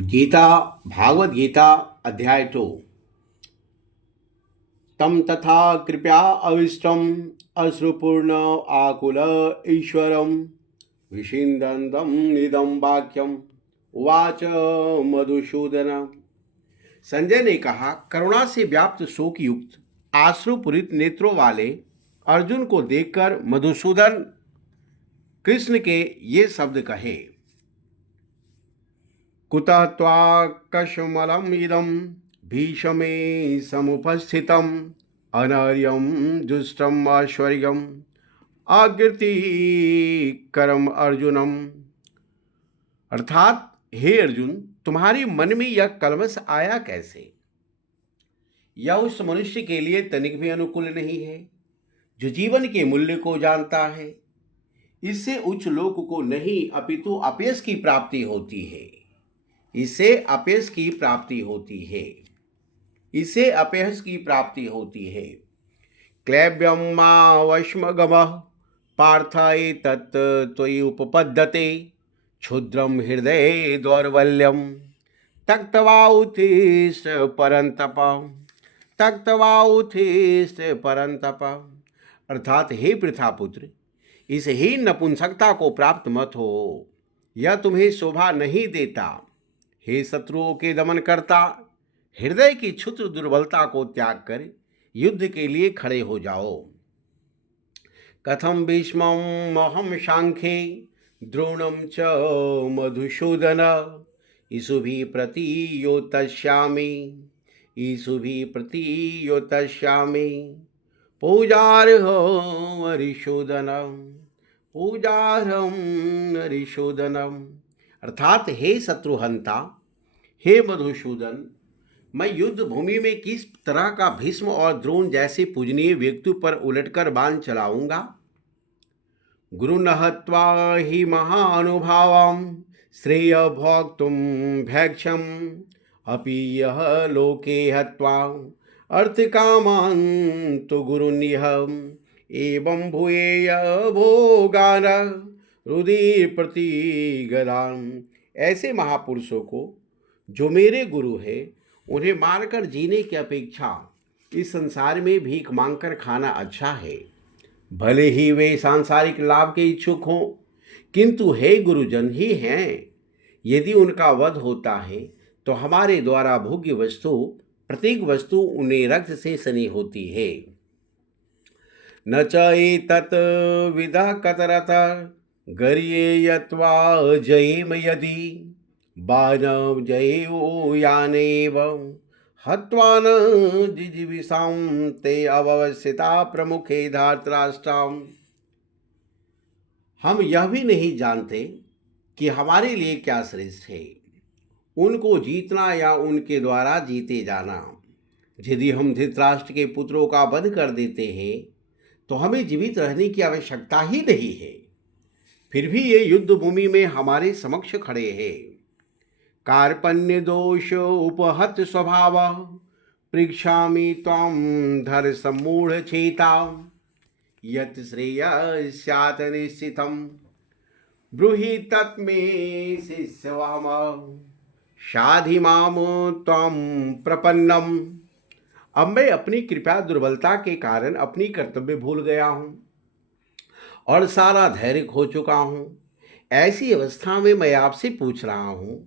गीता भागवत गीता अध्याय 2। तम तथा कृपया अविष्टम अश्रुपूर्ण आकुल ईश्वरम विषिन्दन्दम निदम वाक्यम उवाच मधुसूदन। संजय ने कहा, करुणा से व्याप्त शोक युक्त आश्रुपूरित नेत्रों वाले अर्जुन को देखकर मधुसूदन कृष्ण के ये शब्द कहे। कुतः त्वाकशमलम् इदं भीषमे समुपस्थितम् अनार्यं दुष्टम् ऐश्वर्यम् आकृतिकरम अर्जुनम। अर्थात, हे अर्जुन, तुम्हारे मन में यह कलमश आया कैसे? यह उस मनुष्य के लिए तनिक भी अनुकूल नहीं है जो जीवन के मूल्य को जानता है। इससे उच्च लोक को नहीं अपितु अपयश की प्राप्ति होती है। इसे अपयश की प्राप्ति होती है। इसे अपयश की प्राप्ति होती है। क्लैब्यम मावश्मगमः पार्थ एतत् त्वयि उपपद्यते क्षुद्रम हृदये दौर्बल्यम त्यक्त्वा उत्तिष्ठ परन्तप। त्यक्त्वा उत्तिष्ठ परन्तप। अर्थात, हे पृथापुत्र, इस हीन नपुंसकता को प्राप्त मत हो। यह तुम्हें शोभा नहीं देता। हे शत्रुओं के दमन करता, हृदय की क्षुद्र दुर्बलता को त्याग कर युद्ध के लिए खड़े हो जाओ। कथम भीष्मं महम सांख्ये द्रोणम च मधुसूदन ईशुभिः प्रतियोतष्यामि। ईशुभिः प्रतियोतष्यामि पूजार्हं हरिशोदनम। पूजार्हं हरिशोदनम। अर्थात, हे शत्रुहंता, हे मधुसूदन, मैं युद्ध भूमि में किस तरह का भीष्म और द्रोण जैसे पूजनीय व्यक्ति पर उलटकर बाण चलाऊंगा? गुरु नहत्वा ही महानुभावम श्रेय भोक्तुम भैक्षम अपि यह लोके हत्वा अर्थ कामान तो गुरुनिह एवं भूयेय भोगान रुधिर प्रतिगदान। ऐसे महापुरुषों को जो मेरे गुरु है, उन्हें मारकर जीने की अपेक्षा इस संसार में भीख मांगकर खाना अच्छा है। भले ही वे सांसारिक लाभ के इच्छुक हों, किंतु हे गुरुजन ही हैं। यदि उनका वध होता है तो हमारे द्वारा भोग्य वस्तु प्रत्येक वस्तु उन्हें रक्त से सनी होती है। न च एतत् विदः कतरत गर्येयत्वा जयेम यदि बाणं जयेयो यानेव हत्वा न जिजीविषां ते अवस्थिता प्रमुखे धार्तराष्ट्राम। हम यह भी नहीं जानते कि हमारे लिए क्या श्रेष्ठ है, उनको जीतना या उनके द्वारा जीते जाना। यदि हम धृतराष्ट्र के पुत्रों का वध कर देते हैं तो हमें जीवित रहने की आवश्यकता ही नहीं है। फिर भी ये युद्ध भूमि में हमारे समक्ष खड़े हैं। कार्पण्य दोष उपहत स्वभाव पृच्छामि त्वां धर सम्मूढ़ चेता यत् श्रेय स्यात् निश्चितं ब्रूहि तत्मे शिष्यवाम शाधि माम त्वां प्रपन्नम। अब मैं अपनी कृपया दुर्बलता के कारण अपनी कर्तव्य भूल गया हूँ और सारा धैर्य खो चुका हूँ। ऐसी अवस्था में मैं आपसे पूछ रहा हूँ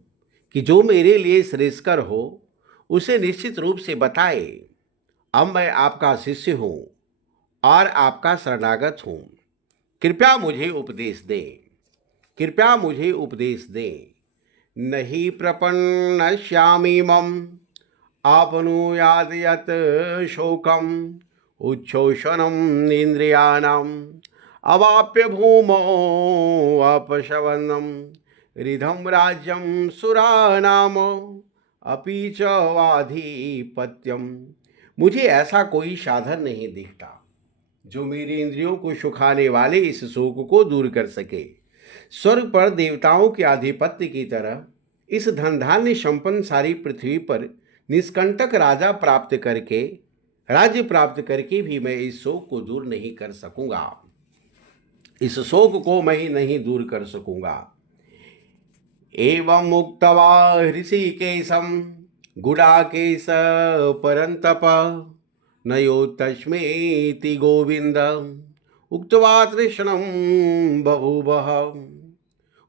कि जो मेरे लिए श्रेष्ठकर हो उसे निश्चित रूप से बताए। अब मैं आपका शिष्य हूँ और आपका शरणागत हूँ। कृपया मुझे उपदेश दें। कृपया मुझे उपदेश दें। नहीं प्रपन्नश्यामि मम आपनुयाद यत् शोकम उच्छोषणम इंद्रियाणाम अवाप्य भूमौ अपशवनम रिधम राज्यम सुरानाम अपि च वाधिपत्यम। मुझे ऐसा कोई साधन नहीं दिखता जो मेरी इंद्रियों को सुखाने वाले इस शोक को दूर कर सके। स्वर्ग पर देवताओं के आधिपत्य की तरह इस धन धान्य संपन्न सारी पृथ्वी पर निष्कंटक राज्य प्राप्त करके भी मैं इस शोक को दूर नहीं कर सकूंगा। इस शोक को मैं ही नहीं दूर कर सकूंगा। एवं मुक्त्वा ऋषिकेशं गुडाकेश परन्तप नयो तस्मेति गोविंद उक्त्वा तृष्णं बभूवः।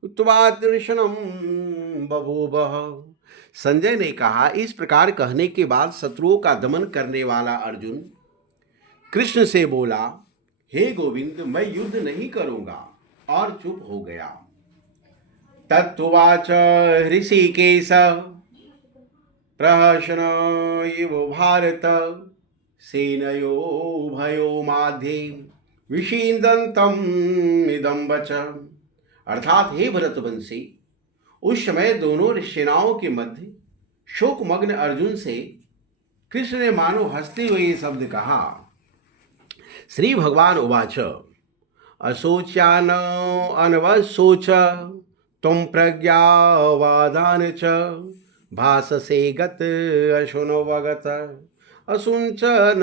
उक्त्वा तृष्णं बभूवः। संजय ने कहा, इस प्रकार कहने के बाद शत्रुओं का दमन करने वाला अर्जुन कृष्ण से बोला, हे गोविंद, मैं युद्ध नहीं करूंगा, और चुप हो गया। तत्वाच ऋषिकेश प्रहसन इव भारत सेनयो भयो माध्ये विषीदन्तम् इदं वच। अर्थात, हे भरतवंशी, उस समय दोनों सेनाओं के मध्य शोकमग्न अर्जुन से कृष्ण ने मानो हंसते हुए ये शब्द कहा। श्री भगवान उवाच अशोच्यान अनवशोच त्वं प्रज्ञावादान च भाससे गत अशुनवगत असुंचन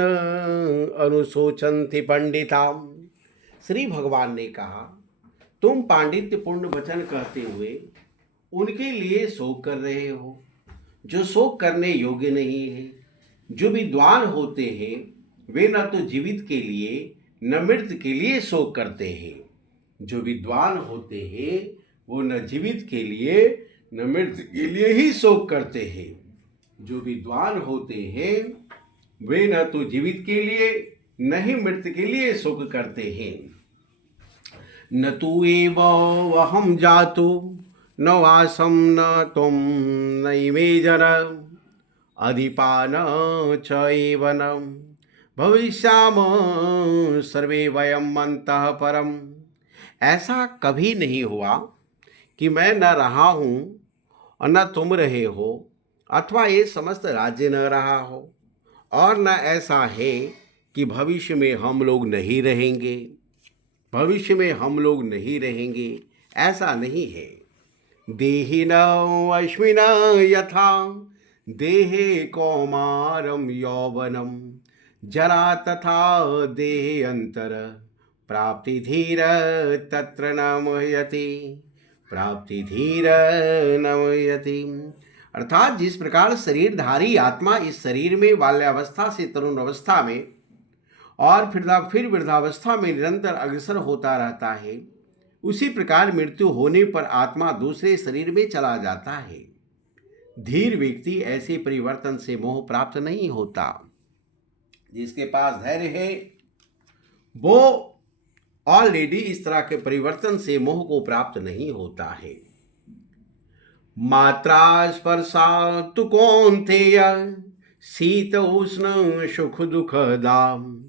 अनुशोचन्ति पंडिताम। श्री भगवान ने कहा, तुम पांडित्यपूर्ण वचन कहते हुए उनके लिए शोक कर रहे हो जो शोक करने योग्य नहीं है। जो विद्वान होते हैं वे न तो जीवित के लिए न मृत के लिए शोक करते हैं। जो विद्वान होते हैं वो न जीवित के लिए न मृत के लिए ही शोक करते हैं। जो विद्वान होते हैं वे न तो जीवित के लिए न ही मृत के लिए शोक करते हैं। न तू एव अहम जातु न वासम न तुम नैमे जन अधिपान च एव न भविष्याम सर्वे वयम अंतः परम। ऐसा कभी नहीं हुआ कि मैं न रहा हूँ और न तुम रहे हो, अथवा ये समस्त राज्य न रहा हो, और न ऐसा है कि भविष्य में हम लोग नहीं रहेंगे। भविष्य में हम लोग नहीं रहेंगे, ऐसा नहीं है। देहिनौ अश्विन यथा देहे कौमारम यौवनम जरा तथा देहे अंतर प्राप्ति धीर तत्र न मुह्यति प्राप्ति धीर न मुह्यति। अर्थात, जिस प्रकार शरीरधारी आत्मा इस शरीर में बाल्यावस्था से तरुण अवस्था में और फिर वृद्धावस्था में निरंतर अग्रसर होता रहता है, उसी प्रकार मृत्यु होने पर आत्मा दूसरे शरीर में चला जाता है। धीर व्यक्ति ऐसे परिवर्तन से मोह प्राप्त नहीं होता। जिसके पास धैर्य है वो ऑलरेडी इस तरह के परिवर्तन से मोह को प्राप्त नहीं होता है। मात्रा स्पर्शा तु कौन्तेय शीत उष्ण सुख दुःखदाम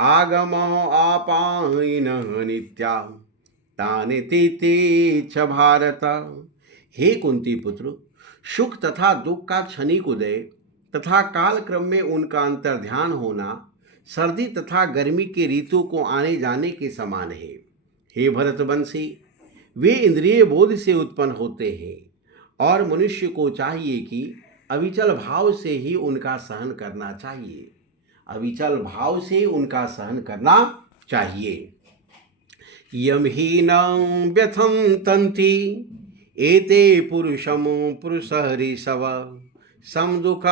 आगम आपायन नित्या तानि तीति च भारत। हे कुंती पुत्र, सुख तथा दुख का क्षणिक उदय तथा काल क्रम में उनका अंतर्ध्यान होना सर्दी तथा गर्मी के ऋतु को आने जाने के समान है। हे भरतवंशी, वे इंद्रिय बोध से उत्पन्न होते हैं और मनुष्य को चाहिए कि अविचल भाव से ही उनका सहन करना चाहिए। अविचल भाव से उनका सहन करना चाहिए। यम ही न व्यथं तंति एते पुरुषम पुरुषः ऋषभ सम दुख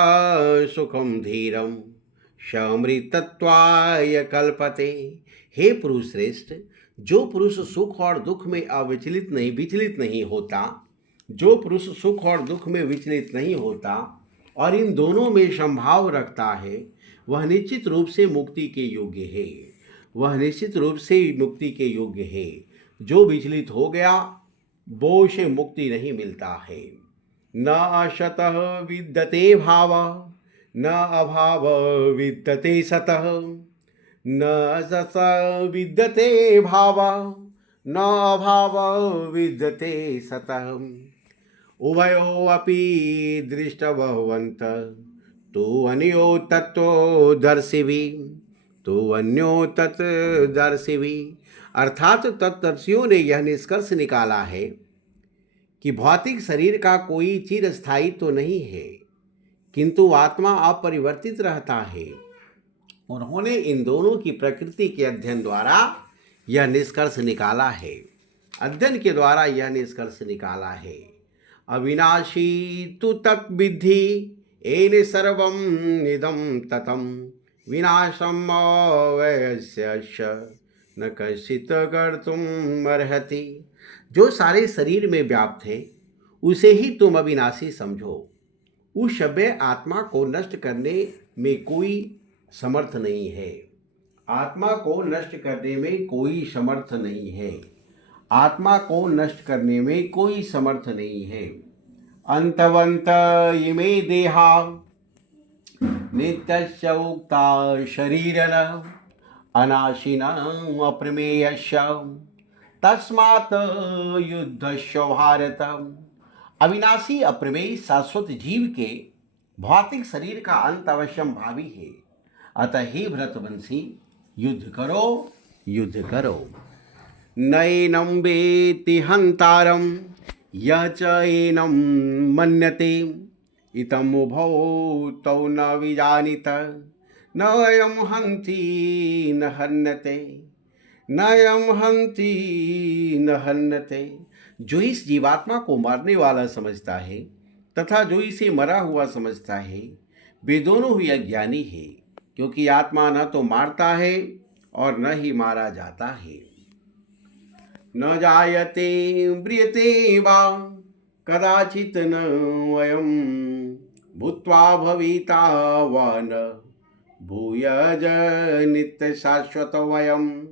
सुखम धीरम समृतत्वाय कल्पते। हे पुरुष श्रेष्ठ, जो पुरुष सुख और दुख में विचलित नहीं होता, जो पुरुष सुख और दुख में विचलित नहीं होता और इन दोनों में संभाव रखता है, वह निश्चित रूप से मुक्ति के योग्य है। वह निश्चित रूप से मुक्ति के योग्य है। जो विचलित हो गया वो से मुक्ति नहीं मिलता है। न अशतः विद्यते भाव न अभाव विद्यते सतः न असत विद्यते भाव न अभाव विद्यते सतः उभयो अपि दृष्टभवन्तः तो अन्यो तत्दर्शिभी। अर्थात तत्दर्शियों ने यह निष्कर्ष निकाला है कि भौतिक शरीर का कोई चिरस्थायी तो नहीं है, किंतु आत्मा अपरिवर्तित रहता है। उन्होंने इन दोनों की प्रकृति के अध्ययन द्वारा यह निष्कर्ष निकाला है। अध्ययन के द्वारा यह निष्कर्ष निकाला है। अविनाशी तु तत्विद्धि येन सर्वं निदं ततं विनाशम् अव्ययस्य न कश्चित् कर्तुम् अर्हति। जो सारे शरीर में व्याप्त है उसे ही तुम अविनाशी समझो। उस सभ्य आत्मा को नष्ट करने में कोई समर्थ नहीं है। आत्मा को नष्ट करने में कोई समर्थ नहीं है। आत्मा को नष्ट करने में कोई समर्थ नहीं है। अंतवंत इमे देहा नित्यस्य उक्ता शरीरन अनाशिना अप्रमेयस्य तस्मात् युद्धस्य भारत। अविनाशी अप्रमेय शाश्वत जीव के भौतिक शरीर का अंत अवश्यम भावी है। अतः हे भरतवंशी, युद्ध करो, युद्ध करो। नैनं वेत्ति हन्तारं यः च एनं मन्यते इतं उभौ तौ न विजानीत न अयं हन्ति न हन्यते न अयं हन्ति न हन्यते। जो इस जीवात्मा को मारने वाला समझता है तथा जो इसे मरा हुआ समझता है, वे दोनों ही अज्ञानी है, क्योंकि आत्मा न तो मारता है और न ही मारा जाता है। न जायते म्रियते वा कदाचित् न वयं भूत्वा भविता वा न भूयज नित्य शाश्वत वयं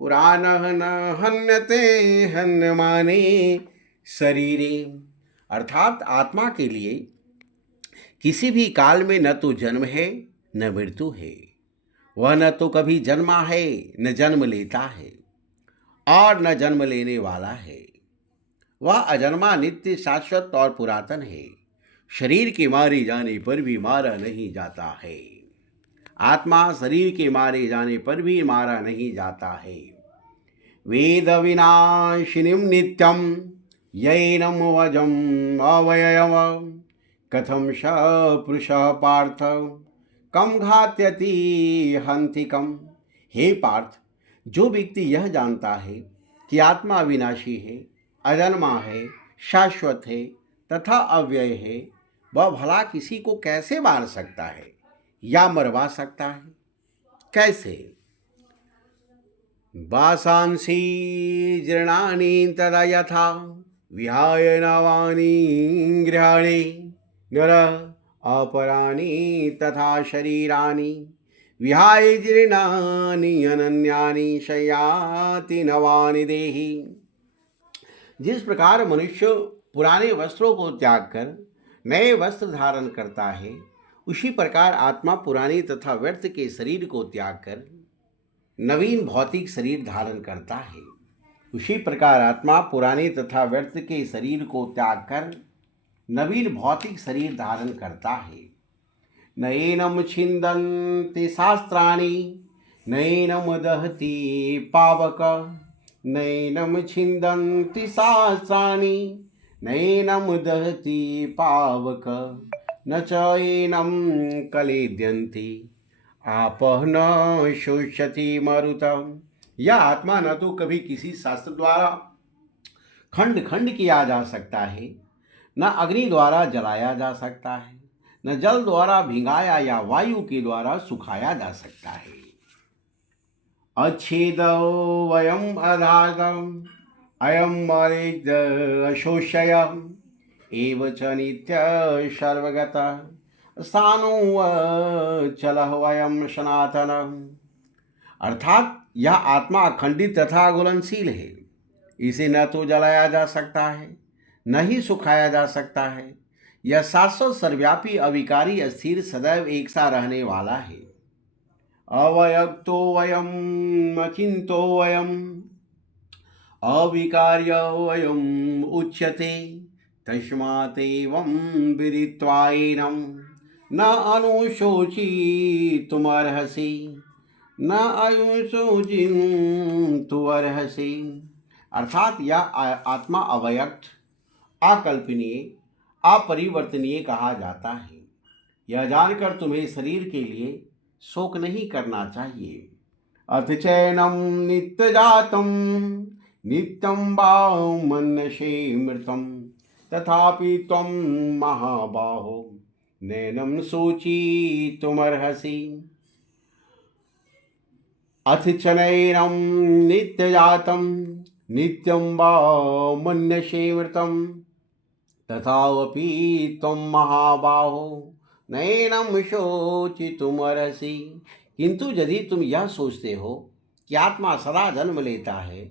पुराणः न हन्यते हन्यमाने शरीरे। अर्थात आत्मा के लिए किसी भी काल में न तो जन्म है न मृत्यु है। वह न तो कभी जन्मा है न जन्म लेता है और न जन्म लेने वाला है। वह अजन्मा नित्य शाश्वत और पुरातन है। शरीर के मारे जाने पर भी मारा नहीं जाता है। आत्मा शरीर के मारे जाने पर भी मारा नहीं जाता है। वेद विनाशिनीं नित्यं यैनं वजम् अवयव कथं स पुरुषः पार्थ कम घात्यति हन्ति कम। हे पार्थ, जो व्यक्ति यह जानता है कि आत्मा अविनाशी है, अजन्मा है, शाश्वत है तथा अव्यय है, वह भला किसी को कैसे मार सकता है या मरवा सकता है? कैसे? वासांसि जीर्णानि तदा यथा विहाय नवानि गृहाणि नर अपराणि तथा शरीराणि विहाय जीर्णानि अनन्यानि शय्याति नवानि देहि। जिस प्रकार मनुष्य पुराने वस्त्रों को त्याग कर नए वस्त्र धारण करता है, उसी प्रकार आत्मा पुराने तथा व्यर्थ के शरीर को त्याग कर नवीन भौतिक शरीर धारण करता है। उसी प्रकार आत्मा पुराने तथा व्यर्थ के शरीर को त्याग कर नवीन भौतिक शरीर धारण करता है। नैनं छिन्दन्ति शास्त्राणि नैनं दहति पावक नैनं छिन्दन्ति शास्त्राणि नैनं दहति पावक न च एनं कलेद्यन्ति आपः न शोष्यति मरुतम्। यह आत्मा न तो कभी किसी शास्त्र द्वारा खंड खंड किया जा सकता है, न अग्नि द्वारा जलाया जा सकता है, न जल द्वारा भिंगाया या वायु के द्वारा सुखाया जा सकता है। अच्छेदो वयम अधागम अयम मरेद अशोषयम एव च नित्य सर्वगत स्थानो चलः वयम सनातनम। अर्थात यह आत्मा अखंडित तथा घुलनशील है। इसे न तो जलाया जा सकता है न ही सुखाया जा सकता है। यह शाश्वत सर्वव्यापी अविकारी स्थिर सदैव एक सा रहने वाला है। अवयक्तो वयम अचिंतो वयम अविकार्य वयम उच्यते तस्मात् एवं विदित्वा एनं न अनुशोचितुमर्हसि न अनुशोचितुमर्हसि। अर्थात यह आत्मा अव्यक्त, अकल्पनीय, अपरिवर्तनीय कहा जाता है। यह जानकर तुम्हें शरीर के लिए शोक नहीं करना चाहिए। अथ चैनम नित्य जातम नित्यम वा मन्यसे मृतम तथापि त्वं महाबाहो नैनं शोचितुमर्हसि। अथ च नैनं नित्यजातं नित्यं वा मन्यसे मृतं तथापि त्वं महाबाहो नैनं शोचितुमर्हसि। किंतु यदि तुम यह सोचते हो कि आत्मा सदा जन्म लेता है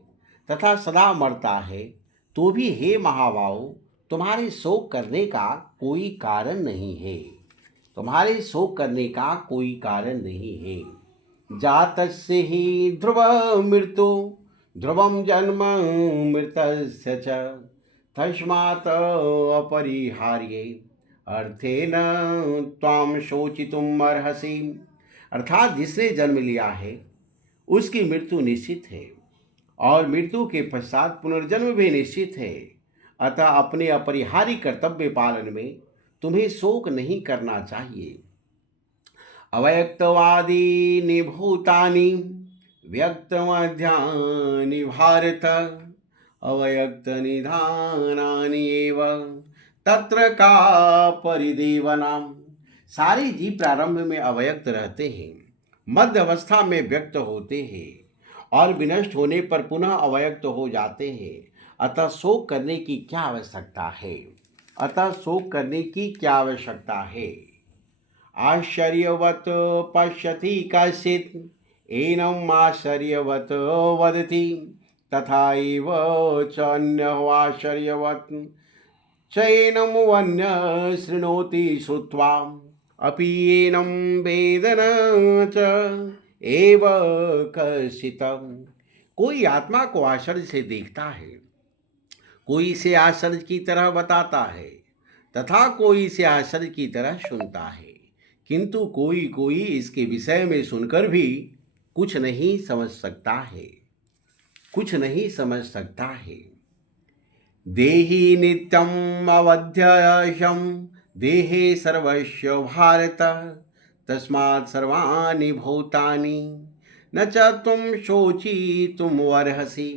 तथा सदा मरता है, तो भी हे महाबाहो, तुम्हारे शोक करने का कोई कारण नहीं है। तुम्हारे शोक करने का कोई कारण नहीं है। जातस्य हि ध्रुव मृत्यु ध्रुवं जन्म मृतस्य च तस्मात् अपरिहार्ये अर्थेन त्वां शोचितुम् अर्हसि। अर्थात जिसने जन्म लिया है उसकी मृत्यु निश्चित है और मृत्यु के पश्चात पुनर्जन्म भी निश्चित है। अतः अपने अपरिहार्य कर्तव्य पालन में तुम्हें शोक नहीं करना चाहिए। अव्यक्तवादीनि भूतानि व्यक्तमध्यानि भारत अव्यक्तनिधानानि एव तत्र का परिदेवना। सारे जीव प्रारंभ में अव्यक्त रहते हैं, मध्य अवस्था में व्यक्त होते हैं और विनष्ट होने पर पुनः अव्यक्त हो जाते हैं। अतः शोक करने की क्या आवश्यकता है? अतः शोक करने की क्या आवश्यकता है? आश्चर्यवत् पश्यति कश्चित् एनम् आश्चर्यवत् वदति तथा एव च अन्यः आश्चर्यवत् चैनम् अन्यः शृणोति श्रुत्वा अपि एनं वेद न च एव कश्चित्। कोई आत्मा को आश्चर्य से देखता है, कोई इसे आश्चर्य की तरह बताता है तथा कोई इसे आश्चर्य की तरह सुनता है, किंतु कोई कोई इसके विषय में सुनकर भी कुछ नहीं समझ सकता है, कुछ नहीं समझ सकता है। देहि नित्यम् अवध्ययशं देहे सर्वस्य भारत तस्मात् सर्वाणि भूतानि न च तुम शोचितुम अर्हसि।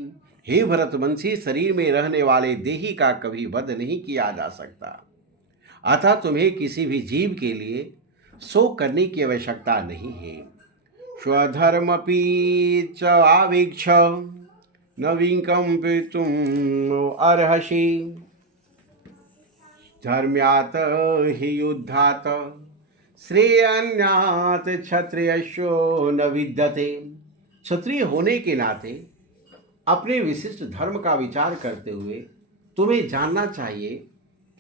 हे भरतवंशी, शरीर में रहने वाले देही का कभी वध नहीं किया जा सकता, अतः तुम्हें किसी भी जीव के लिए शोक करने की आवश्यकता नहीं है। स्वधर्मपि च आवीक्ष न विकम्पितुम् अर्हसि धर्म्यात् हि युद्धात् श्रेयान्यात् क्षत्रियस्यो न विद्यते। क्षत्रिय होने के नाते अपने विशिष्ट धर्म का विचार करते हुए तुम्हें जानना चाहिए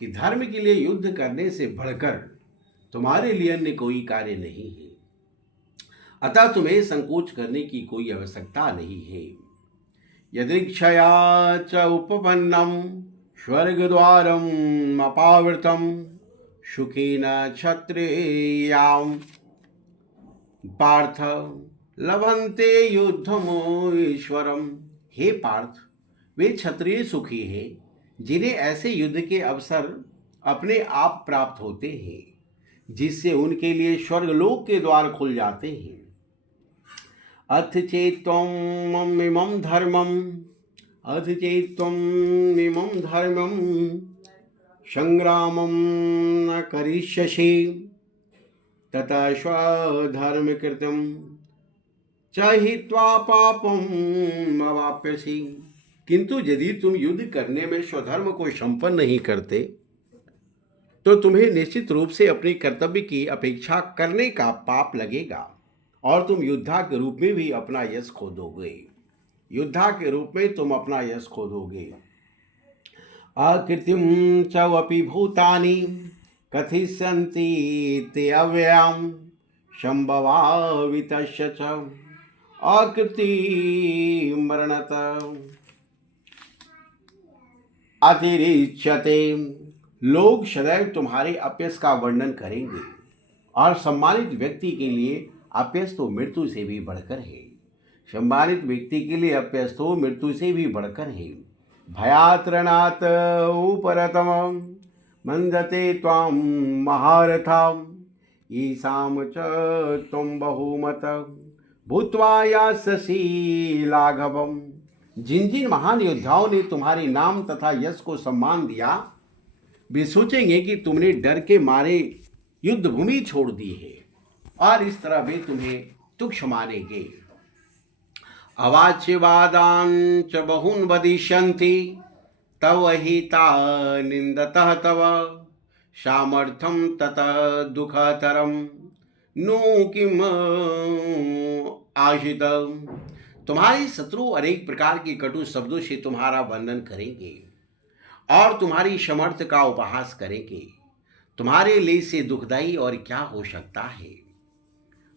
कि धर्म के लिए युद्ध करने से बढ़कर तुम्हारे लिए अन्य कोई कार्य नहीं है। अतः तुम्हें संकोच करने की कोई आवश्यकता नहीं है। यदृक्षया च उपपन्नं स्वर्गद्वारम् अपावृतं सुखेन क्षत्रियां पार्थ लभन्ते युद्धमोश्वरम्। हे पार्थ, वे क्षत्रिय सुखी हैं जिन्हें ऐसे युद्ध के अवसर अपने आप प्राप्त होते हैं जिससे उनके लिए स्वर्गलोक के द्वार खुल जाते हैं। अथ चेत्त्वम् इमं धर्मं संग्रामं न करिष्यसि ततः स्वधर्मकृतं च हित्वा पापम् अवाप्स्यसि। किंतु यदि तुम युद्ध करने में स्वधर्म को संपन्न नहीं करते तो तुम्हें निश्चित रूप से अपने कर्तव्य की अपेक्षा करने का पाप लगेगा और तुम योद्धा के रूप में भी अपना यश खो दोगे। योद्धा के रूप में तुम अपना यश खो दोगे। आकृतिम चवपि भूतानि कथिष्यन्ति ते अव्ययम् संभवावितस्य च आकृति मरणत अतिरिच्यते। लोग सदैव तुम्हारे अपयश का वर्णन करेंगे और सम्मानित व्यक्ति के लिए अपयश तो मृत्यु से भी बढ़कर है। सम्मानित व्यक्ति के लिए अपयश तो मृत्यु से भी बढ़कर है। भयात्रणात् उपरतम मंदते त्वां महारथाम ईसाम च त्वं बहुमत भूत्वा यास्यसि लाघवम्। जिन जिन महान योद्धाओं ने तुम्हारे नाम तथा यश को सम्मान दिया वे सोचेंगे कि तुमने डर के मारे युद्ध भूमि छोड़ दी है और इस तरह वे तुम्हें तुच्छ मानेंगे। अवाच्यवादान च बहुन वदिष्यन्ति तव हिता निंदतः तव सामर्थ्यम ततः दुःखतरम नु किम आशित। तुम्हारे शत्रु अनेक प्रकार के कटु शब्दों से तुम्हारा वर्णन करेंगे और तुम्हारी समर्थ का उपहास करेंगे। तुम्हारे लिए से दुखदाई और क्या हो सकता है।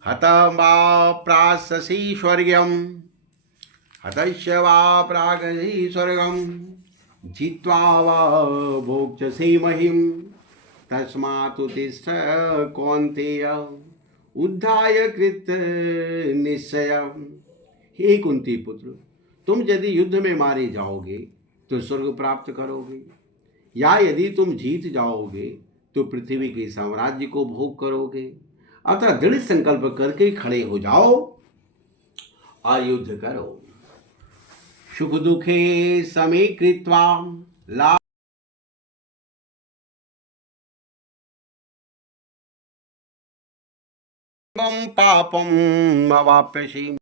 हतं वा प्राससी स्वर्गम हतस्य वा प्रागसी स्वर्गम जित्वा वा भोक्ष्यसि महिम तस्मात् उत्तिष्ठ कौन्तेय उद्धाय कृत निश्चय। हे कुंती पुत्र, तुम यदि युद्ध में मारे जाओगे तो स्वर्ग प्राप्त करोगे, या यदि तुम जीत जाओगे तो पृथ्वी के साम्राज्य को भोग करोगे। अतः दृढ़ संकल्प करके खड़े हो जाओ और युद्ध करो। सुख दुखे समे कृत्वा ला पापम अवाप्यसि।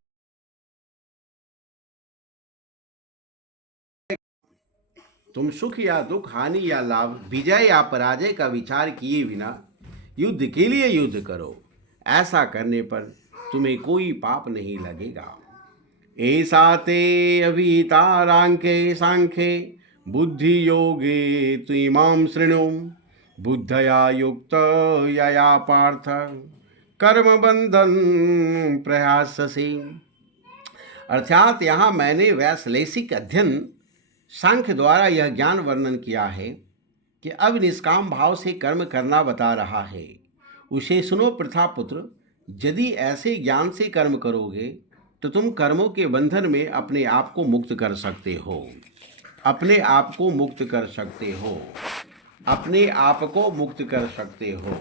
तुम सुख या दुख, हानि या लाभ, विजय या पराजय का विचार किए बिना युद्ध के लिए युद्ध करो। ऐसा करने पर तुम्हें कोई पाप नहीं लगेगा। ऐसा ते अभिता रांखे सांखे बुद्धि योगे तुइमां शृणु बुद्धया युक्त यया पार्थ कर्म बंधन प्रयाससी। अर्थात यहाँ मैंने वैश्लेषिक अध्ययन सांख्य द्वारा यह ज्ञान वर्णन किया है कि अब निष्काम भाव से कर्म करना बता रहा है। उसे सुनो प्रथापुत्र, यदि ऐसे ज्ञान से कर्म करोगे तो तुम कर्मों के बंधन में अपने आप को मुक्त कर सकते हो। अपने आप को मुक्त कर सकते हो। अपने आप को मुक्त कर सकते हो।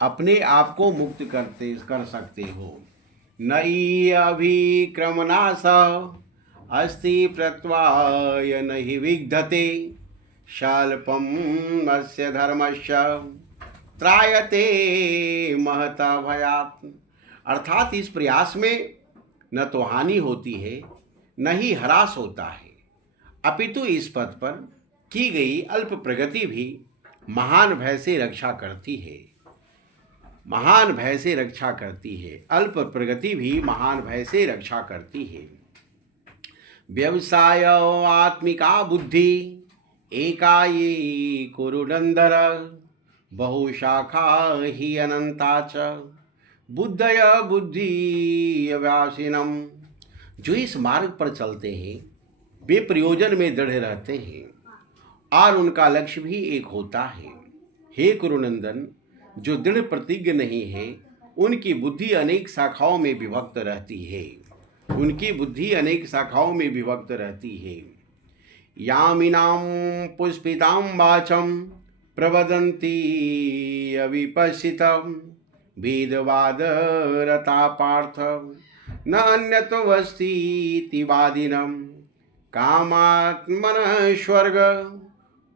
अपने आप को मुक्त कर सकते हो। नई अभिक्रमनाश अस्ति प्रत्वाय नहि विघ्नते शाल्पम अस्य धर्मस्य त्रायते महता भयात्। अर्थात इस प्रयास में न तो हानि होती है न ही ह्रास होता है, अपितु इस पथ पर की गई अल्प प्रगति भी महान भय से रक्षा करती है। महान भय से रक्षा करती है। अल्प प्रगति भी महान भय से रक्षा करती है। व्यवसाय आत्मिका बुद्धि एकायी कुरुनंदर बहुशाखा ही अनंता च बुद्धय बुद्धि व्यासिनम। जो इस मार्ग पर चलते हैं वे प्रयोजन में दृढ़ रहते हैं और उनका लक्ष्य भी एक होता है। हे कुरुनंदन, जो दृढ़ प्रतिज्ञ नहीं है उनकी बुद्धि अनेक शाखाओं में विभक्त रहती है। उनकी बुद्धि अनेक शाखाओं में विभक्त रहती है। यामिनाम पुष्पितां वाचम प्रवदन्ति अविपश्चितम वेदवाद रता पार्थ न अन्यतो अस्ति वादिनम कामात्मन स्वर्ग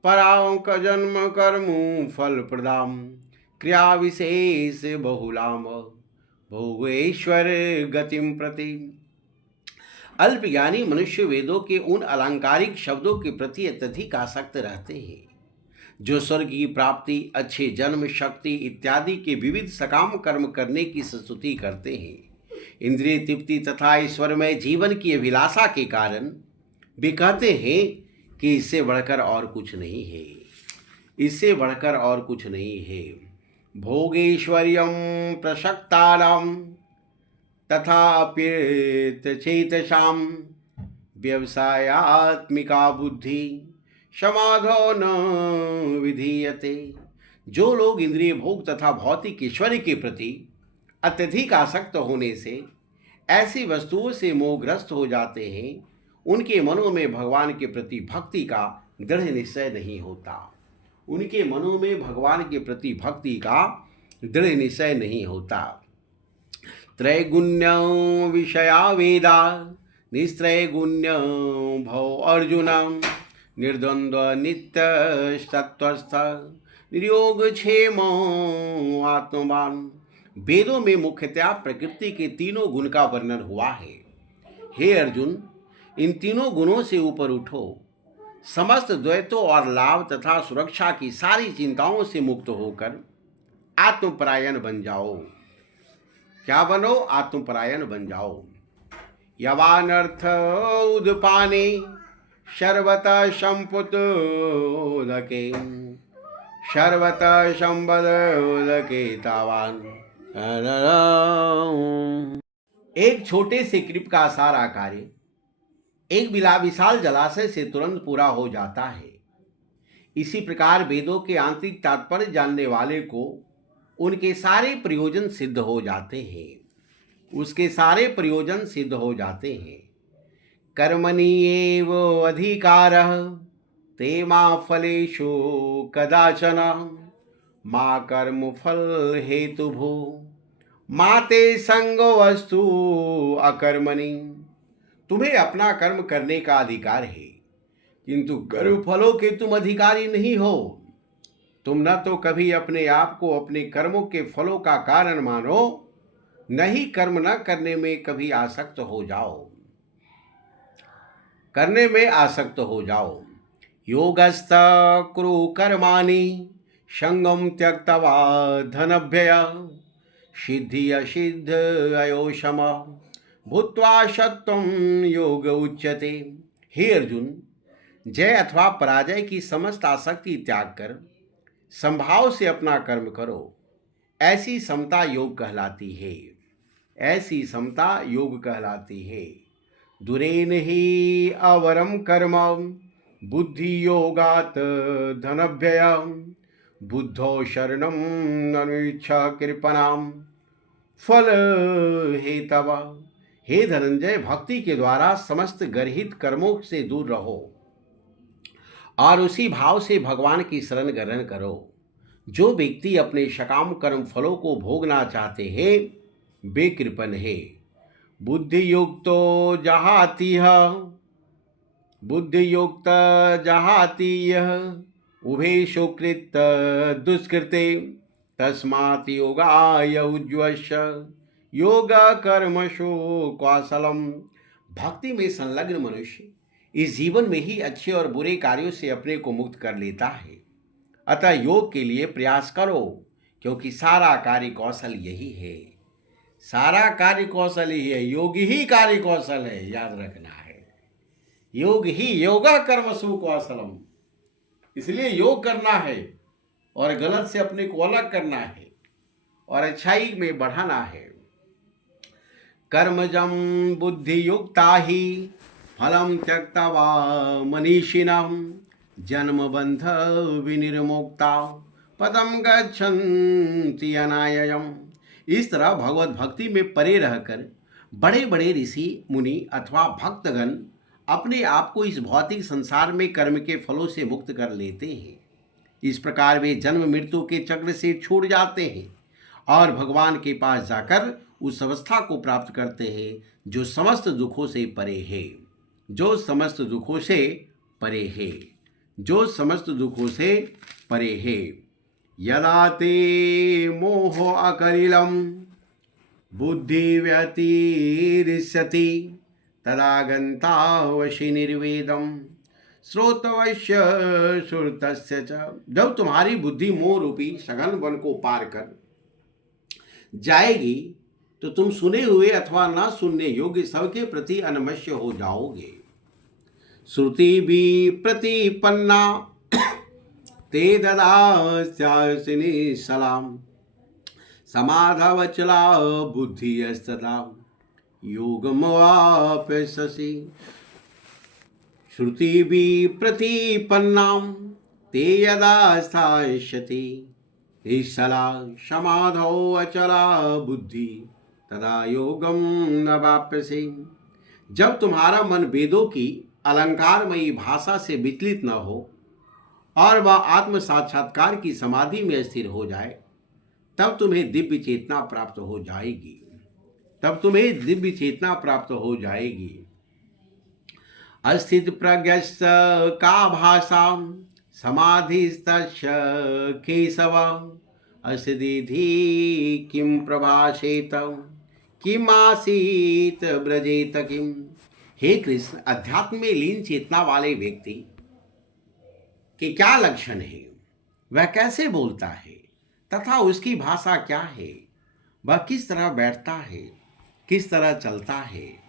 परांक जन्म कर्म फल प्रदाम क्रिया विशेष बहुलाम भोगेश्वर गतिम प्रति। अल्पज्ञानी मनुष्य वेदों के उन अलंकारिक शब्दों के प्रति अत्यधिक आसक्त रहते हैं जो स्वर्ग की प्राप्ति, अच्छे जन्म, शक्ति इत्यादि के विविध सकाम कर्म करने की स्तुति करते हैं। इंद्रिय तृप्ति तथा ईश्वरमय जीवन की अभिलाषा के कारण वे कहते हैं कि इससे बढ़कर और कुछ नहीं है। इससे बढ़कर और कुछ नहीं है। भोगेश्वर्यम प्रसक्तानां तथाप्येत चेतसाम व्यवसायात्मिका बुद्धि समाधो न विधीयते। जो लोग इंद्रिय भोग तथा भौतिक ऐश्वर्य के प्रति अत्यधिक आसक्त होने से ऐसी वस्तुओं से मोहग्रस्त हो जाते हैं, उनके मनों में भगवान के प्रति भक्ति का दृढ़ निश्चय नहीं होता। उनके मनों में भगवान के प्रति भक्ति का दृढ़ निश्चय नहीं होता। त्रैगुण्य विषया वेदा निस्त्रैगुण्य भव अर्जुन निर्द्वंद्व नित्य सत्वस्थ निर्योग क्षेम आत्मवान। वेदों में मुख्यतः प्रकृति के तीनों गुण का वर्णन हुआ है। हे अर्जुन, इन तीनों गुणों से ऊपर उठो, समस्त द्वैतों और लाभ तथा सुरक्षा की सारी चिंताओं से मुक्त होकर आत्मपरायण बन जाओ। क्या बनो? आत्मपरायण बन जाओ। यवानर्थ उदपाने सर्वतः संपुतोदके सर्वतः संबदोदके तावान। एक छोटे से कृप का सारा कार्य एक विशाल जलाशय से तुरंत पूरा हो जाता है। इसी प्रकार वेदों के आंतरिक तात्पर्य जानने वाले को उनके सारे प्रयोजन सिद्ध हो जाते हैं, उसके सारे प्रयोजन सिद्ध हो जाते हैं। कर्मणि एव अधिकारः ते मा फलेषु कदाचन मा कर्म फल हेतुभो मा ते संगो वस्तु अकर्मणि। तुम्हें अपना कर्म करने का अधिकार है, किंतु कर्म फलों के तुम अधिकारी नहीं हो। तुम न तो कभी अपने आप को अपने कर्मों के फलों का कारण मानो, न ही कर्म न करने में कभी आसक्त हो जाओ, करने में आसक्त हो जाओ। योगस्थ कुरु कर्माणि संगम त्यक्त्वा धनभ्यय सिद्धि असिद्ध अयोशम भूत्वा सत्वं योग उच्यते। हे अर्जुन, जय अथवा पराजय की समस्त आसक्ति त्याग कर संभाव से अपना कर्म करो, ऐसी समता योग कहलाती है, ऐसी समता योग कहलाती है। दुरेन ही अवरम कर्म बुद्धि योगात धनभ्यय बुद्धो शरणम ननुच्छा कृपणाम फल हेतव। हे धनंजय, भक्ति के द्वारा समस्त गर्हित कर्मों से दूर रहो और उसी भाव से भगवान की शरण ग्रहण करो। जो व्यक्ति अपने सकाम कर्म फलों को भोगना चाहते हैं वे कृपण है। बुद्धि युक्तो जहाति बुद्धि युक्त जहाति उभे सुकृत दुष्कृते तस्मात् योगाय उज्ज्वस्य योग कर्मसु कौशलम। भक्ति में संलग्न मनुष्य इस जीवन में ही अच्छे और बुरे कार्यों से अपने को मुक्त कर लेता है। अतः योग के लिए प्रयास करो, क्योंकि सारा कार्य कौशल यही है, सारा कार्य कौशल ही है, योग ही कार्य कौशल है, याद रखना है। योग ही योगा कर्मसु कौशलम। इसलिए योग करना है और गलत से अपने को अलग करना है और अच्छाई में बढ़ाना है। कर्मजम बुद्धि युक्ता ही फलम त्यक्त्वा मनीषिणः जन्म बंध विनिर्मुक्ता पदम गच्छन्ति अनाययम्। इस तरह भगवत भक्ति में परे रहकर बड़े बड़े ऋषि मुनि अथवा भक्तगण अपने आप को इस भौतिक संसार में कर्म के फलों से मुक्त कर लेते हैं। इस प्रकार वे जन्म मृत्यु के चक्र से छूट जाते हैं और भगवान के पास जाकर उस अवस्था को प्राप्त करते हैं जो समस्त दुखों से परे है, जो समस्त दुखों से परे है, जो समस्त दुखों से परे है। यदा ते मोह अकलिलम बुद्धि व्यतिरिष्यति तदा गंतावशि निर्वेदम श्रोतवश्य श्रुतस्य च। जब तुम्हारी बुद्धि मोह रूपी सघन वन को पार कर जाएगी तो तुम सुने हुए अथवा न सुनने योग्य सबके प्रति अनमस्य हो जाओगे। श्रुति भी प्रतिपन्ना ते ददास्यासिनी सलाम समाधवचला बुद्धिस्तदा योगमवाप्स्यसि। श्रुति भी प्रतिपन्नाम ते यदा स्थास्यति ईशला समाधौ अचला बुद्धि तदा योगम न वाप्यसे। जब तुम्हारा मन वेदों की अलंकारमयी भाषा से विचलित न हो और वह आत्म साक्षात्कार की समाधि में स्थिर हो जाए, तब तुम्हें दिव्य चेतना प्राप्त हो जाएगी, तब तुम्हें दिव्य चेतना प्राप्त हो जाएगी। अस्थित प्रज्ञस्य का भाषा समाधिस्तस्य केशव अस्थिति किं प्रभाषेत किमासीत ब्रजेत किम। हे कृष्ण, अध्यात्म में लीन चेतना वाले व्यक्ति के क्या लक्षण है, वह कैसे बोलता है तथा उसकी भाषा क्या है, वह किस तरह बैठता है, किस तरह चलता है।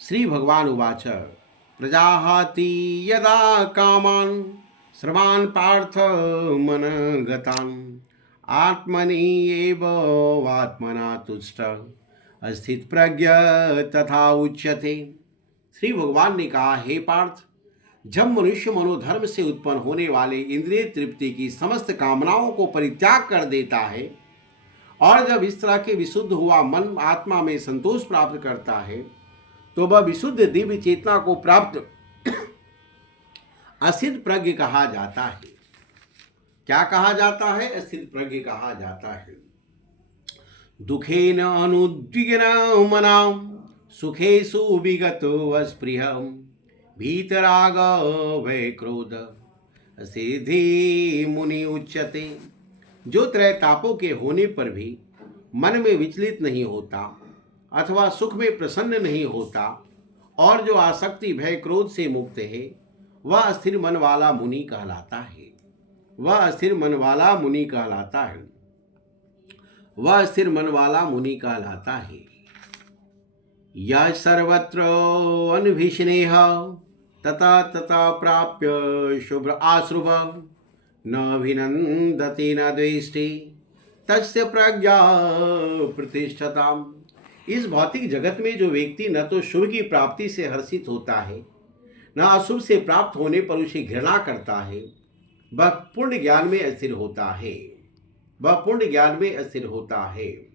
श्री भगवान उवाच प्रजाहाति यदा कामान् श्रमान् पार्थ मनगतान् आत्मनि एव आत्मना तुष्ट अस्थित प्रज्ञ तथा उच्यते। श्री भगवान ने कहा, हे पार्थ, जब मनुष्य मनोधर्म से उत्पन्न होने वाले इंद्रिय तृप्ति की समस्त कामनाओं को परित्याग कर देता है और जब इस तरह के विशुद्ध हुआ मन आत्मा में संतोष प्राप्त करता है, तो वह विशुद्ध दिव्य चेतना को प्राप्त अस्थित प्रज्ञ कहा जाता है। क्या कहा जाता है? अस्थित प्रज्ञ कहा जाता है। दुखेन अनुद्विग्न मनां सुखेषु विगतो स्पृहं भीतराग भय क्रोध सिद्धि मुनि उच्यते। जो त्रय तापों के होने पर भी मन में विचलित नहीं होता अथवा सुख में प्रसन्न नहीं होता और जो आसक्ति भय क्रोध से मुक्त है, वह अस्थिर मन वाला मुनि कहलाता है। वह अस्थिर मन वाला मुनि कहलाता है। वह स्थिर मन वाला मुनि कहलाता है। यह सर्वत्र अनभिस्नेह तथा तथा प्राप्य शुभ्र आश्रुभ न अभिनंदति न द्वेष्टि तस्य प्रज्ञा प्रतिष्ठताम्। इस भौतिक जगत में जो व्यक्ति न तो शुभ की प्राप्ति से हर्षित होता है, न अशुभ से प्राप्त होने पर उसे घृणा करता है, वह पूर्ण ज्ञान में अस्थिर होता है। वह पूर्ण ज्ञान में अस्थिर होता है।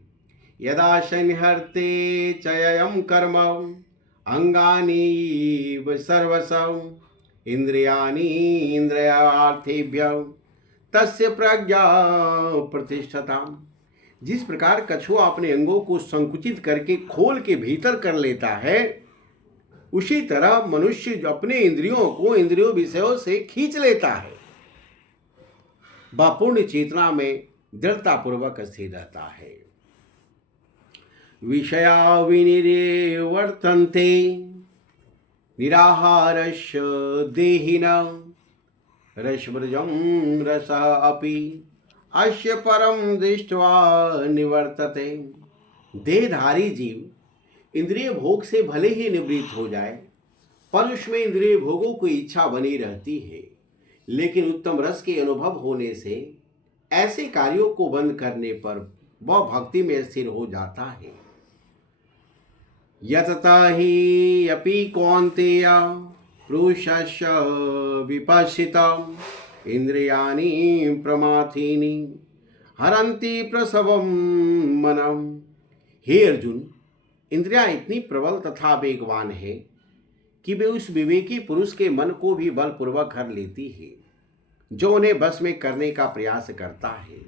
यदा संहर्ते चयम कर्म अंगानि सर्वसं इंद्रियाणि इंद्रियार्थेभ्य तस्य प्रज्ञा प्रतिष्ठताम्। जिस प्रकार कछुआ अपने अंगों को संकुचित करके खोल के भीतर कर लेता है, उसी तरह मनुष्य जो अपने इंद्रियों को इंद्रियों विषयों से खींच लेता है, वह पूर्ण चेतना में दृढ़तापूर्वक स्थिर रहता है। विषया विनिवर्तन्ते निराहारस्य देहिनः रसव्रजं रसः अपि अस्य परम दृष्ट्वा निवर्तते। देहधारी जीव इंद्रिय भोग से भले ही निवृत्त हो जाए, पर उसमें इंद्रिय भोगों की इच्छा बनी रहती है। लेकिन उत्तम रस के अनुभव होने से ऐसे कार्यों को बंद करने पर वह भक्ति में स्थिर हो जाता है। यतता ही अपि कौन्तेय पुरुषस्य विपश्चितम् इंद्रियाणि प्रमाथीनि हरन्ति प्रसवं मनम्। हे अर्जुन, इंद्रियां इतनी प्रबल तथा वेगवान है कि वे उस विवेकी पुरुष के मन को भी बलपूर्वक हर लेती है, जो उन्हें बस में करने का प्रयास करता है।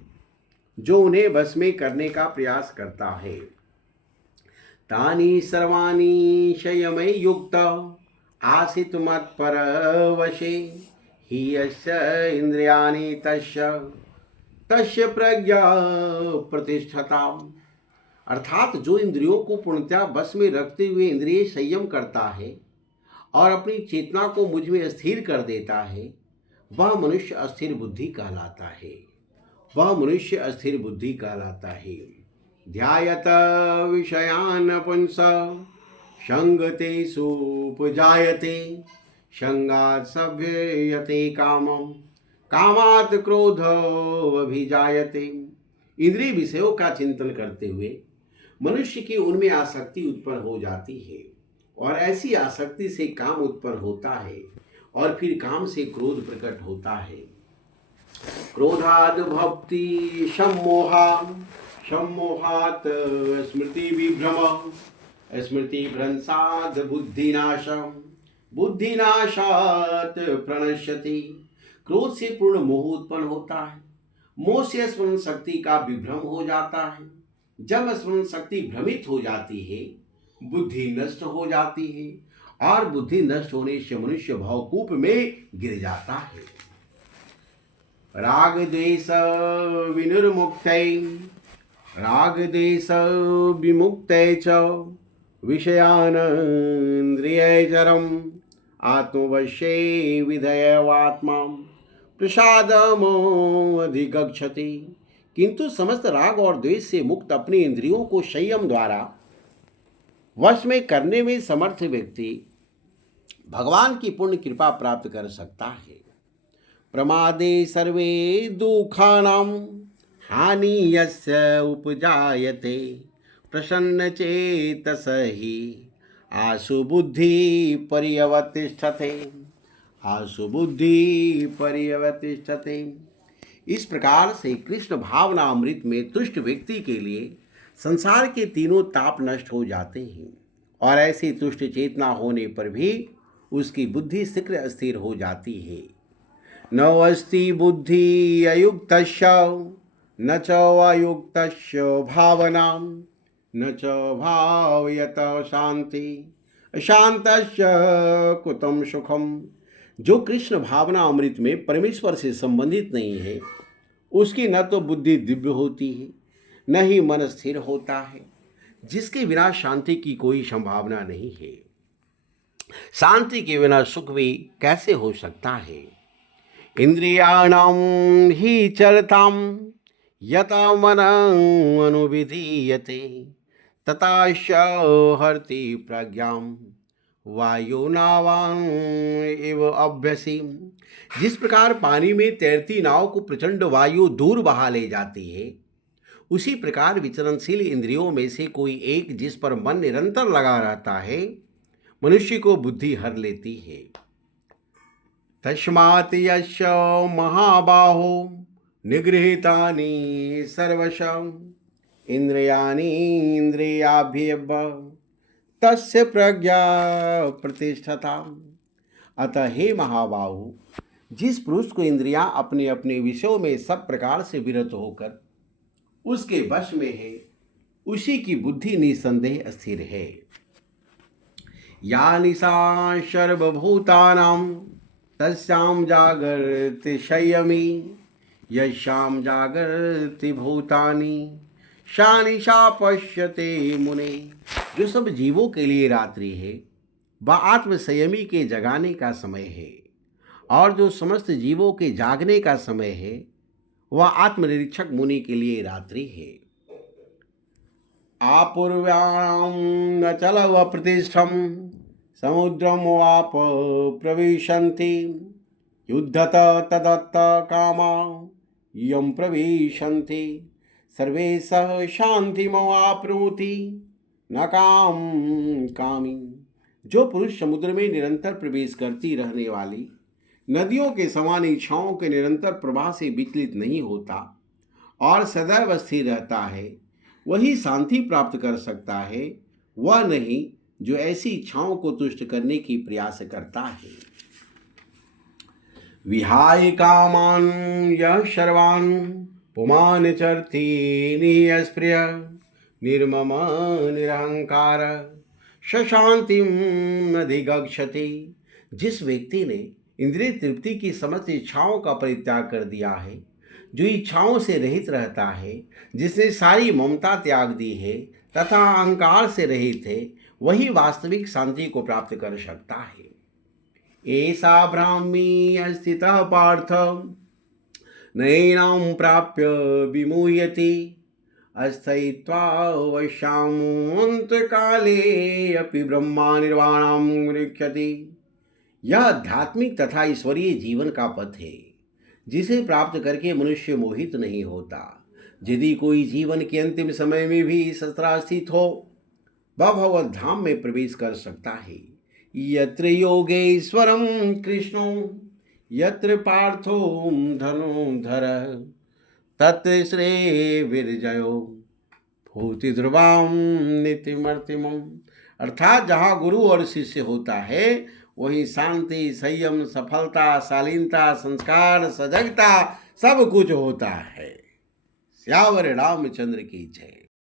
जो उन्हें बस में करने का प्रयास करता है। तानि सर्वाणि संयमे युक्त आसित मत्परवशे हि यस्य इंद्रियाणि तस्य प्रज्ञा प्रतिष्ठताम्। अर्थात जो इंद्रियों को पूर्णतः बस में रखते हुए इंद्रिय संयम करता है और अपनी चेतना को मुझ में स्थिर कर देता है, वह मनुष्य अस्थिर बुद्धि कहलाता है। वह मनुष्य अस्थिर बुद्धि कहलाता है। ध्यायत विषयान् पुंसः संगतेषु उपजायते संगात् सभ्यते कामम् कामात् क्रोधोऽभिजायते। इंद्रिय विषयों का चिंतन करते हुए मनुष्य की उनमें आसक्ति उत्पन्न हो जाती है और ऐसी आसक्ति से काम उत्पन्न होता है और फिर काम से क्रोध प्रकट होता है। क्रोधाद् भवति सम्मोहात् स्मृति विभ्रम स्मृति भ्रंशात् बुद्धिनाशम बुद्धिनाशात् प्रणश्यति। क्रोध से पूर्ण मोह उत्पन्न होता है। मोह से स्मरण शक्ति का विभ्रम हो जाता है। जब स्मरण शक्ति भ्रमित हो जाती है, बुद्धि नष्ट हो जाती है और बुद्धि नष्ट होने से मनुष्य भवकूप में गिर जाता है। राग द्वेष विनिर्मुक्तै राग द्वेष विमुक्तै च विषयानिन्द्रियैर्जरम् आत्मवश्ये विधेयवात्मा प्रसादमधिगच्छति। किंतु समस्त राग और द्वेष से मुक्त अपनी इंद्रियों को संयम द्वारा वश में करने में समर्थ व्यक्ति भगवान की पूर्ण कृपा प्राप्त कर सकता है। प्रमादे सर्वे दुखानां हानि यस्य उपजायते प्रसन्न चेतस हि आशु बुद्धि पर्यवतिष्ठते आशु बुद्धि पर्यवतिष्ठते। इस प्रकार से कृष्ण भावना अमृत में तुष्ट व्यक्ति के लिए संसार के तीनों ताप नष्ट हो जाते हैं और ऐसी तुष्ट चेतना होने पर भी उसकी बुद्धि शीघ्र स्थिर हो जाती है। न अस्ति बुद्धि अयुक्तस्य न च अयुक्तस्य भावना न च भावयत शांति अशांतस्य कुतम सुखम। जो कृष्ण भावना अमृत में परमेश्वर से संबंधित नहीं है उसकी न तो बुद्धि दिव्य होती है न ही मन स्थिर होता है, जिसके बिना शांति की कोई संभावना नहीं है। शांति के बिना सुख भी कैसे हो सकता है। इंद्रियाणां हि चरतां यथा मनः अनुविधीयते तथा हरति प्रज्ञां वायुनावां इव अभ्यसी। जिस प्रकार पानी में तैरती नाव को प्रचंड वायु दूर बहा ले जाती है, उसी प्रकार विचरणशील इंद्रियों में से कोई एक जिस पर मन निरंतर लगा रहता है मनुष्य को बुद्धि हर लेती है। तस्मात् यस्य महाबाहो निगृहीतानि सर्वशः इंद्रियाणि इंद्रियाभ्येव तस्य प्रज्ञा प्रतिष्ठता। अतः हे महाबाहु, जिस पुरुष को इंद्रियां अपने अपने विषयों में सब प्रकार से विरत होकर उसके वश में है उसी की बुद्धि निसंदेह स्थिर है। या निशा सर्वभूतानां तस्यां जागर्ति संयमी यस्यां जागर्ति भूतानि सा निशा पश्यते मुने। जो सब जीवों के लिए रात्रि है वह आत्म संयमी के जगाने का समय है और जो समस्त जीवों के जागने का समय है वह आत्मनिरीक्षक मुनि के लिए रात्रि है। आपूर्व्यां न चलव प्रतिष्ठम समुद्रम वाप प्रविशन्ति युद्धत तदत्त कामा यम प्रविशन्ति सर्वेशः शान्तिमवाप्नोति न काम कामी। जो पुरुष समुद्र में निरंतर प्रवेश करती रहने वाली नदियों के समान इच्छाओं के निरंतर प्रवाह से विचलित नहीं होता और सदैव स्थिर रहता है वही शांति प्राप्त कर सकता है, वह नहीं जो ऐसी इच्छाओं को तुष्ट करने की प्रयास करता है। विहाय कामान यः सर्वान् पुमान् चरति निःस्पृह निर्मम निरहंकार शांतिम अधिगच्छति। जिस व्यक्ति ने इंद्रिय तृप्ति की समस्त इच्छाओं का परित्याग कर दिया है, जो इच्छाओं से रहित रहता है, जिसने सारी ममता त्याग दी है तथा अहंकार से रहित है, वही वास्तविक शांति को प्राप्त कर सकता है। ऐसा ब्राह्मी स्थितः पार्थ नैनां प्राप्य विमुह्यति अस्थयित्वा वश्यामोऽन्तकाले अपि ब्रह्मा निर्वाणं गृह्यति। यह आध्यात्मिक तथा ईश्वरीय जीवन का पथ है जिसे प्राप्त करके मनुष्य मोहित नहीं होता। यदि कोई जीवन के अंतिम समय में भी शस्त्रास्थित हो वह भगवत धाम में प्रवेश कर सकता है। यत्र योगेश्वरं कृष्णो यत्र पार्थो धनुर्धर तत्र श्रेयर्विजयो भूति ध्रुवां नित्यमर्तिमम्। अर्थात जहाँ गुरु और शिष्य होता है वही शांति, संयम, सफलता, शालीनता, संस्कार, सजगता सब कुछ होता है। श्यावर रामचंद्र की जय।